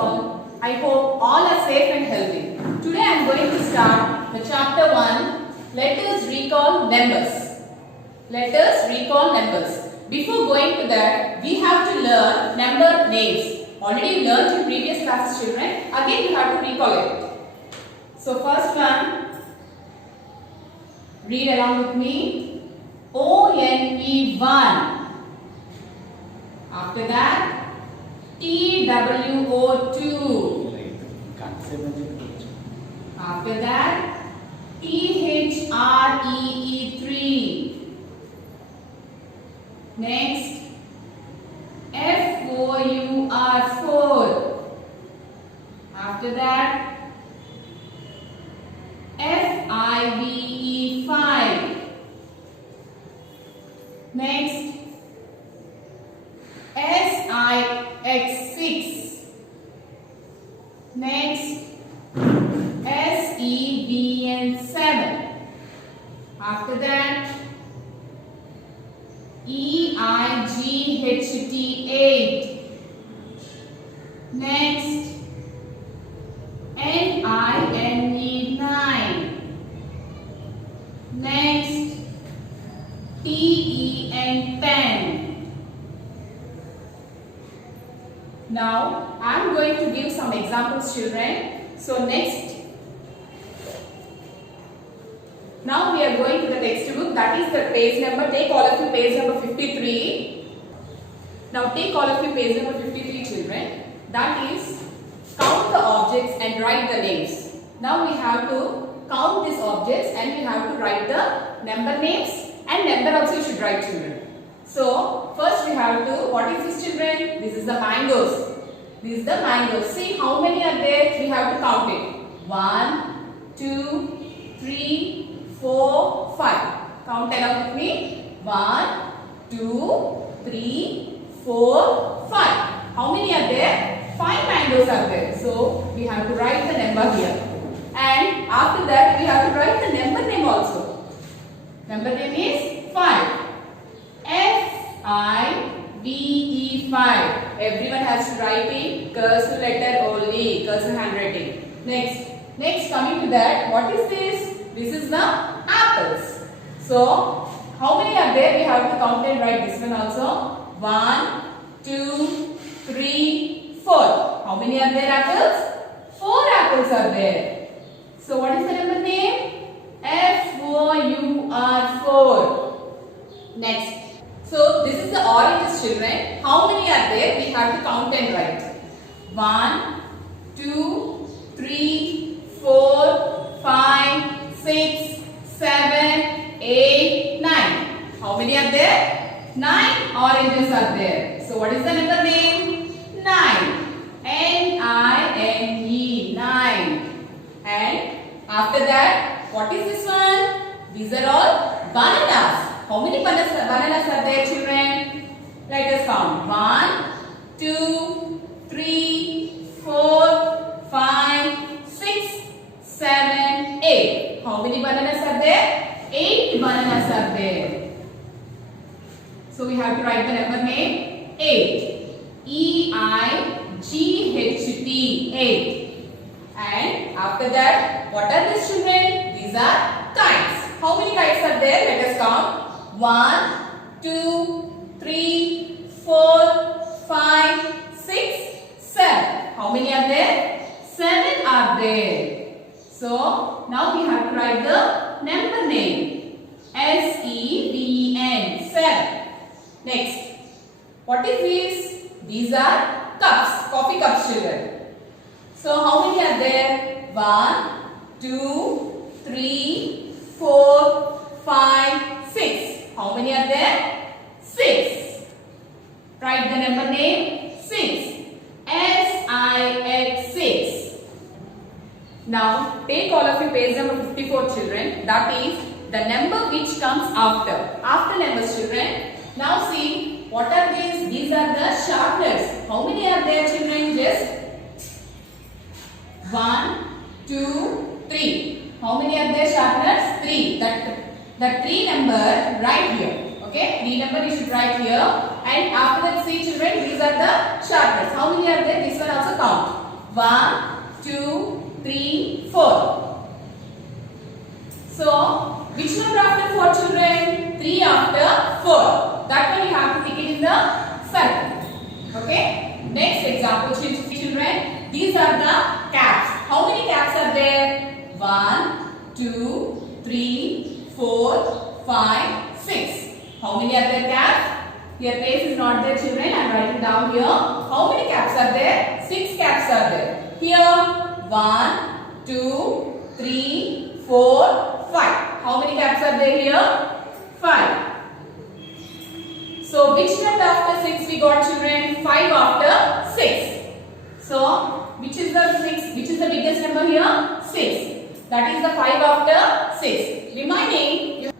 all. I hope all are safe and healthy. Today I am going to start the chapter 1. Let us recall numbers. Let us recall numbers. Before going to that, we have to learn number names. Already you learned in previous classes, children. Again you have to recall it. So first one, read along with me. ONE1. After that, TWO2. After that, THREE3. Next, FOUR4. After that, FIVE5. Next, SIX6. Next, SEVN7. After that, EIGHT8. Next, NINE9. Next, TEN10. Now, I am going to give some examples, children. So, next, now we are going to the textbook, that is the page number. Take all of you page number 53. Now, take all of you page number 53, children. That is, count the objects and write the names. Now, we have to count these objects and we have to write the number names and number also you should write, children. So, first we have to, what is this, children? This is the mangoes. This is the mangoes. See how many are there? We have to count it. 1, 2, 3, 4, 5. Count along with me. 1, 2, 3, 4, 5. How many are there? 5 mangoes are there. So, we have to write the number here. And after that, we have to write the number name also. Number name is 5. FIVE5. Everyone has to write in cursive letter only, cursive handwriting. Next coming to that, what is this? This is the apples. So, how many are there? We have to count and write this one also. 1, 2, 3, 4. How many are there apples? 4 apples are there. So, what is the number name? FOUR4. Next. So, this is the oranges, children. How many are there? We have to count and write. 1, 2, 3, 4, 5, 6, 7, 8, 9. How many are there? 9 oranges are there. So, what is the number name? 9. NINE, 9. And after that, what is this one? These are all bananas. How many bananas are there, children? Let us count. 1, 2, 3, 4, 5, 6, 7, 8. How many bananas are there? 8 bananas are there. So we have to write the number name 8. EIGHT, 8. And after that, what are these, children? These are kites. How many kites are there? Let us count. 1, 2, 3, 4, 5, 6, 7. How many are there? 7 are there. So, now we have to write the number name. SEVN, 7. Next, what is this? These are cups, coffee cups, children. So, how many are there? 1, 2, 3, 4, 5, 6. How many are there? 6. Write the number name 6. SIX6. Now, take all of you page number 54, children. That is the number which comes after. After numbers, children. Now, see, what are these? These are the sharpeners. How many are there, children? Just 1, 2, 3. How many are there sharpeners? 3. That 3 number right here. Okay, 3 number you should write here. And after that, see, children, these are the sharpeners. How many are there? This one also count. 1, 2, 3, 4. So, which number after 4 children? 3 after 4. That one you have to take it in the circle. Okay. Next example children. These are the caps. How many caps are there? 1, 2, 3, 4, 5, 6. How many are there caps? Here place is not there children. I am writing down here. How many caps are there? 6 caps are there. Here 1, 2, 3, 4, 5. How many caps are there here? 5. So which number after 6 we got children? 5 after 6. So which is the 6? Which is the biggest number here? 6. That is the 5 after 6. Remaining.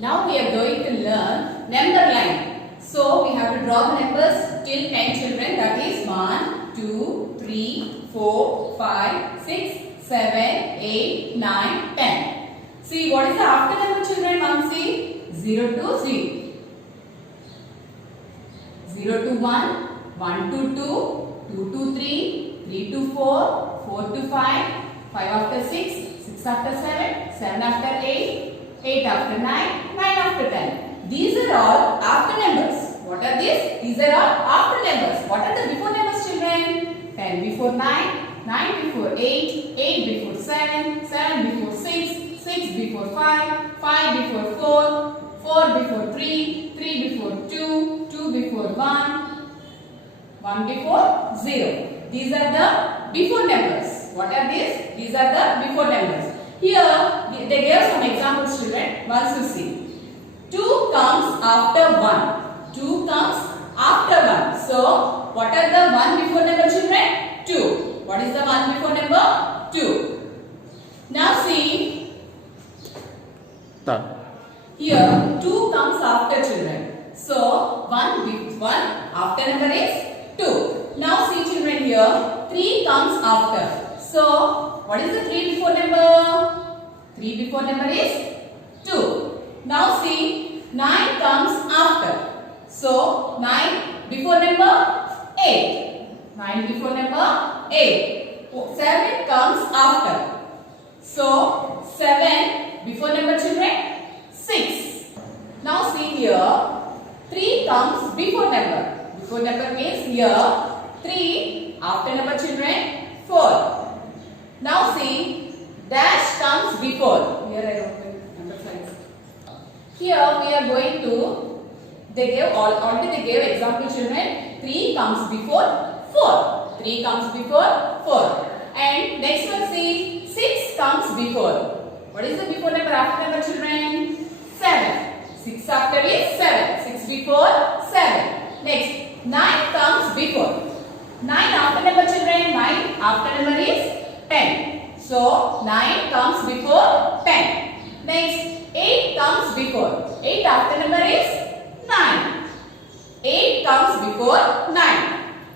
Now we are going to learn number line. So we have to draw the numbers till 10 children. That is 1, 2, 3, 4, 5, 6, 7, 8, 9, 10. See what is the after number children? One see 0 to 0. 0 to 1, 1 to 2, 2 to 3, 3 to 4, 4 to 5, 5 after 6, 6 after 7, 7 after 8, 8 after 9, 9 after 10. These are all after numbers. What are these? These are all after numbers. What are the before numbers children? 10 before 9, 9 before 8, 8 before 7, 7 before 6, 6 before 5, 5 before 4, 4 before 3, 3 before 2, 2 before 1, 1 before 0. These are the before numbers. What are these? These are the before numbers. Here they gave some examples children. Once you see. 2 comes after 1. 2 comes after 1. So what are the 1 before number children? 2. What is the 1 before number? 2. Now see. Here 2 comes after children. So 1 after number is 2. Now see children here 3 comes after. So what is the 3 before number? 3 before number is 2. Now see 9 comes after. So 9 before number 8. 9 before number 8. 7 comes after. So 7 before number children 6. Now see here 3 comes before number. Before number means here 3 after number children 4. Now see dash comes before. Here I wrote the number signs. Here we are going to already they gave example children. 3 comes before 4. 3 comes before 4. And next one see 6 comes before. What is the before number after number children? 7. 6 after is 7. 6 before 7. Next 9 comes before. 9 after number children. 9 after number is 10. So 9 comes before 10. Next 8 comes before. 8 after number is 9. 8 comes before 9.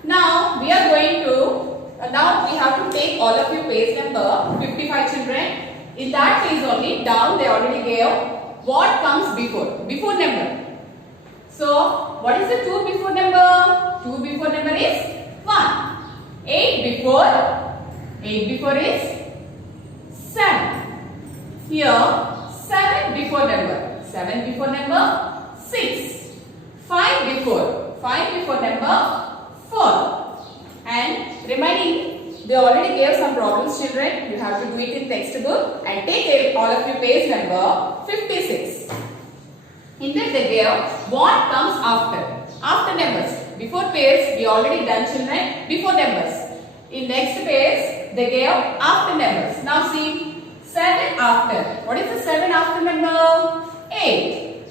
Now we are going to, now we have to take all of you page number 55 children. In that page only, down they already gave what comes before number. So what is the 2 before number? 2 before number is 1. 8 before is 7. Here 7 before number. 7 before number 6. 5 before number 4. And remaining, they already gave some problems children. You have to do it in textbook and take all of you page number 56. In that they gave what comes after numbers. Before page we already done children before numbers. In next page they gave after numbers. Now see 7 after. What is the 7 after number? 8.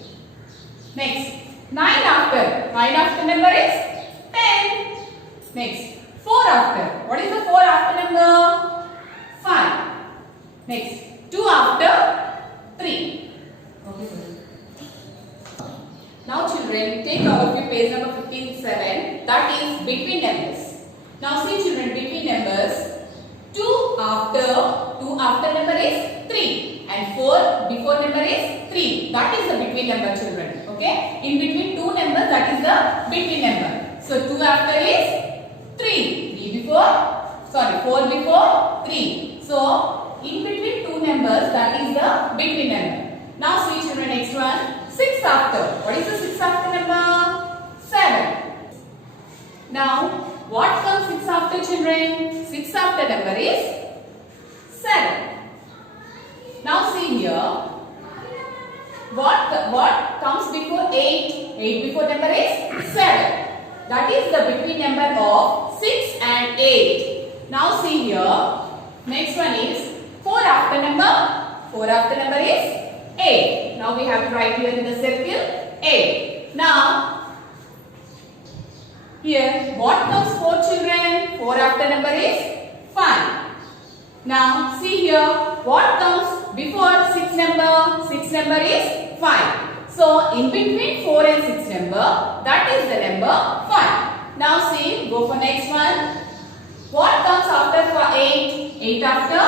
Next 9 after. 9 after number is 10. Next 4 after. What is the 4 after number? 5. Next 2 after 3. Okay. Now children, take all of your page number 57. That is between numbers. Now see children, between numbers 2 after number is 3 and 4 before number is 3. That is the between number children. Okay. In between two numbers, that is the between number. So 2 after is 3. 3 before sorry, 4 before 3. So, in between two numbers, that is the between number. Now see children, next one, 6 after. What is the 6 after number? 7. Now, what comes 6 after children? 6 after number is 7. Now see here, what comes before 8? 8 before number is 7. That is the between number of 6 and 8. Now see here, next one is 4 after number. 4 after number is 8. Now we have to write here in the circle 8. Now, here what comes 4 children? 4 after number is 5. Now see here, what comes before 6 number? 6 number is 5. So in between 4 and 6 number, that is the number 5. Now see, go for next one. What comes after 8? 8 after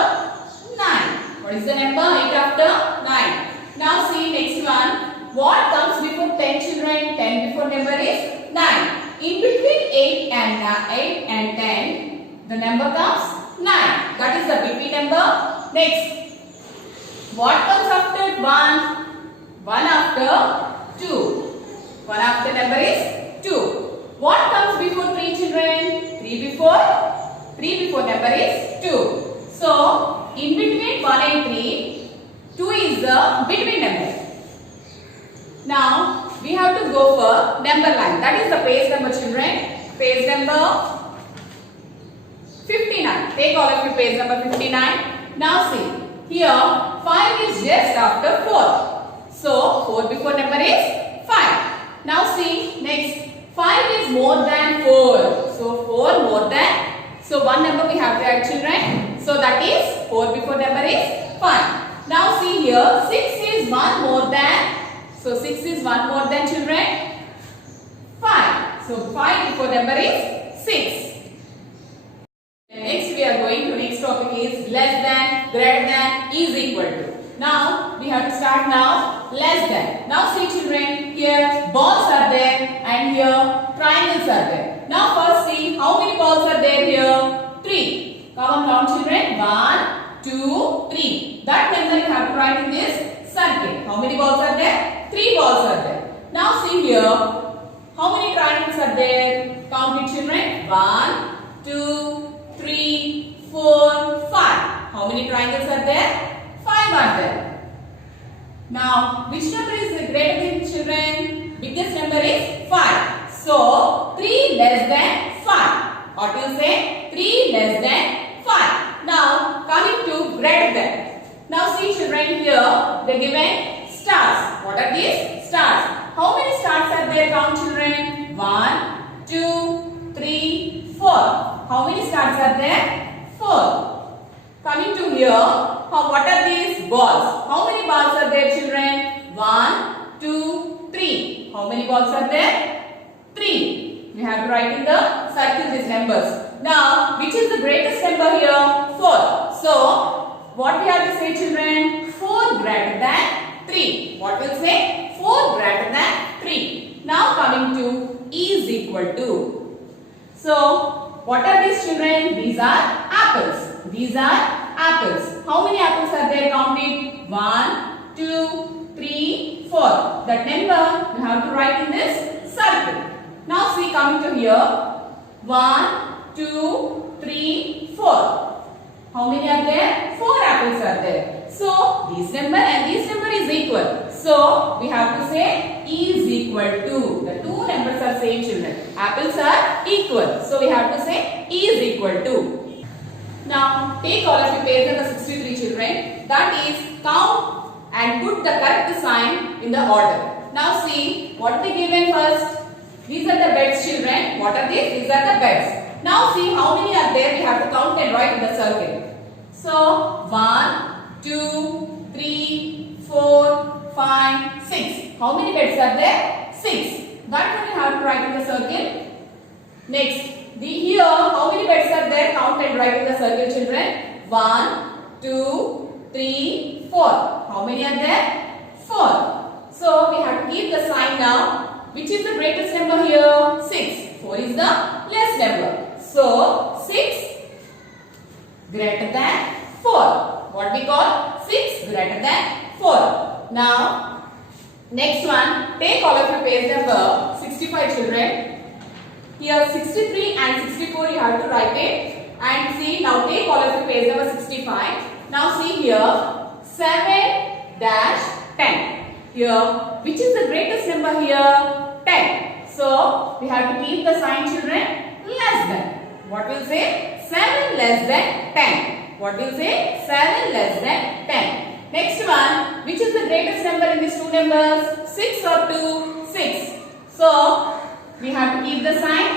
9. What is the number? 8 after 9. Now see next one. What comes before 10 children? 10 before number is 9. In between 8 and 10, the number comes 9. That is the between number. Next. What comes after 1? 1 after 2. 1 after number is 2. What comes before 3 children? 3 before number is 2. So, in between 1 and 3, 2 is the between number. Now, we have to go for number line. That is the page number children. Page number 59. Take all of you page number 59. Now see. Here, 5 is just after 4. So, 4 before number is 5. Now see, next, 5 is more than 4. So, 4 more than, so one number we have to add children. So, that is 4 before number is 5. Now see here, 6 is 1 more than, so 6 is 1 more than children, 5. So, 5 before number is 6. Next we are going to next topic is less than, greater than, is equal to. Now we have to start now less than. Now see children, here balls are there and here triangles are there. Now first see how many balls are there here? 3. Come on count children. 1, 2, 3. That number you have to write in this circle. How many balls are there? 3 balls are there. Now see here, how many triangles are there? Count it children. 1, 2, 3, 4, 5. How many triangles are there? 5 are there. Now, which number is the greater than children? Biggest number is 5. So, 3 less than 5. What will say? 3 less than 5. Now, coming to greater than. Now, see children here, they given stars. What are these? Stars. How many stars are there? Count children. 1, 2, 3, 4. How many stars are there? 4. Coming to here, what are these? Balls. How many balls are there children? 1, 2, 3. How many balls are there? 3. We have to write in the circle these numbers. Now, which is the greatest number here? 4. So, what we have to say children? 4 greater than 3. What will say? 4 greater than 3. Now, coming to is equal to. So, what are these children? These are apples. These are apples. How many apples are there? Count it. 1, 2, 3, 4. That number you have to write in this circle. Now see, coming to here. 1, 2, 3, 4. How many are there? 4 apples are there. So, this number and this number is equal. So, we have to say is equal to. The two numbers are same children. Apples are equal. So, we have to say is equal to. Now, take all of you page number 63 children. That is count and put the correct sign in the order. Now, see what they given first. These are the beds children. What are these? These are the beds. Now, see how many are there. We have to count and write in the circle. So, 1, 2, 3, 4, 5, 6. How many beds are there? 6. That one you have to write in the circle. Next. Here, how many beds are there? Count and write in the circle children. 1, 2, 3, 4. How many are there? 4. So, we have to keep the sign now. Which is the greatest number here? 6. 4 is the less number. So, 6 greater than 4. What we call 6 greater than 4. Now, next one, take all of your page number 65 children. Here 63 and 64 you have to write it. And see, now take all of your page number 65. Now see here, 7 dash 10. Here, which is the greatest number here? 10. So, we have to keep the sign children, less than. What will say? 7 less than 10. What will say? 7 less than 10. Next one, which is the greatest number in these two numbers? 6 or 2? 6. So, we have to keep the sign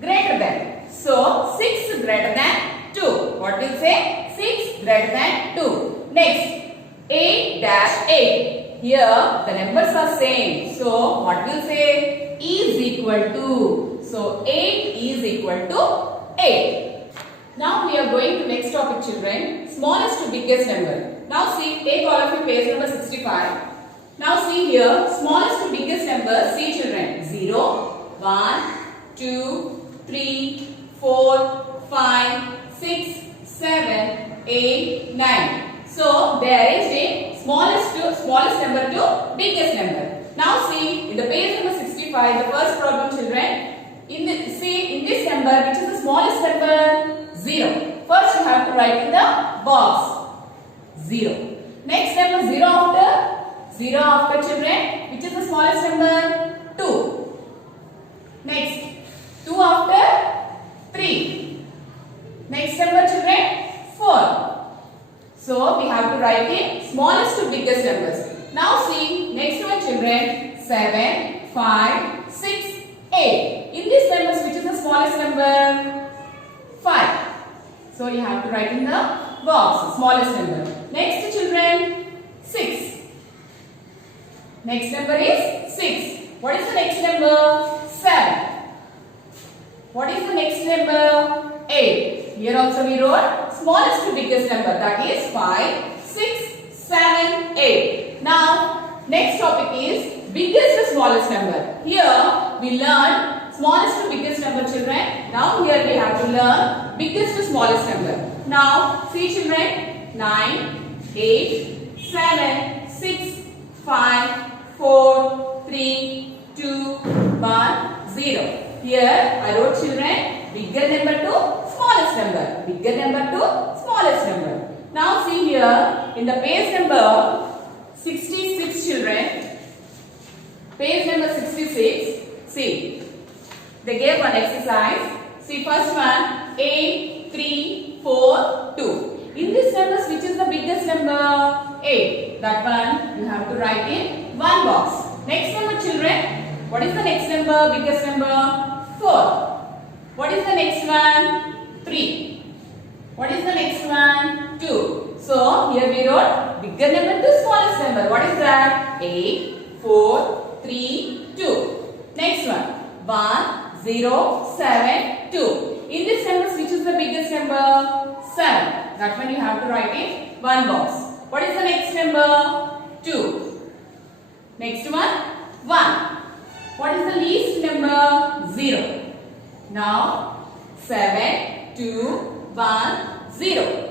greater than. So, 6 greater than 2. What will say? 6 greater than 2. Next, 8 dash 8. Here, the numbers are same. So, what will say? Is equal to. So, 8 is equal to 8. Now, we are going to next topic children. Smallest to biggest number. Now, see, take all of your page number 65. Now, see here, smallest to biggest number, see children. 0, 1, 2, 3, 4, 5, 6, 7, 8, 9. So, they arranged in smallest number to biggest number. Now, see, in the page number 65, the first problem children, in this number, which is the smallest number? 0. First, you have to write in the box. 0. Next number 0 after children, which is the smallest number? 2. Next, 2 after 3. Next number children? 4. So, we have to write in smallest to biggest numbers. Now see, next one children, 7, 5, 6, 8. In these numbers, which is the smallest number? 5. So, you have to write in the box, smallest number. Next children, 6. Next number is 6. What is the next number? 7. What is the next number? 8. Here also we wrote smallest to biggest number, that is 5, 6, 7, 8. Now, next topic is biggest to smallest number. Here we learn smallest to biggest number children. Now here we have to learn biggest to smallest number. Now, see children, 9, 8, 7, 6, 5, 4, 3, 2, 1, 0. Here I wrote children, bigger number to smallest number. Bigger number to smallest number. Now see here, in the page number 66 children, page number 66, see, they gave one exercise. See first one, 8, 3, 4, 2. In this numbers, which is the biggest number? 8. That one you have to write in one box. Next number children, what is the next number? Biggest number? 4. What is the next one? 3. What is the next one? 2. So, here we wrote bigger number to smallest number. What is that? 8, 4, 3, 2. Next one. 1, 0, 7, 2. In this numbers, which is the biggest number? 7. That one you have to write in one box. What is the next number? 2. Next one? 1. What is the least number? 0. Now, 7, 2, 1, 0.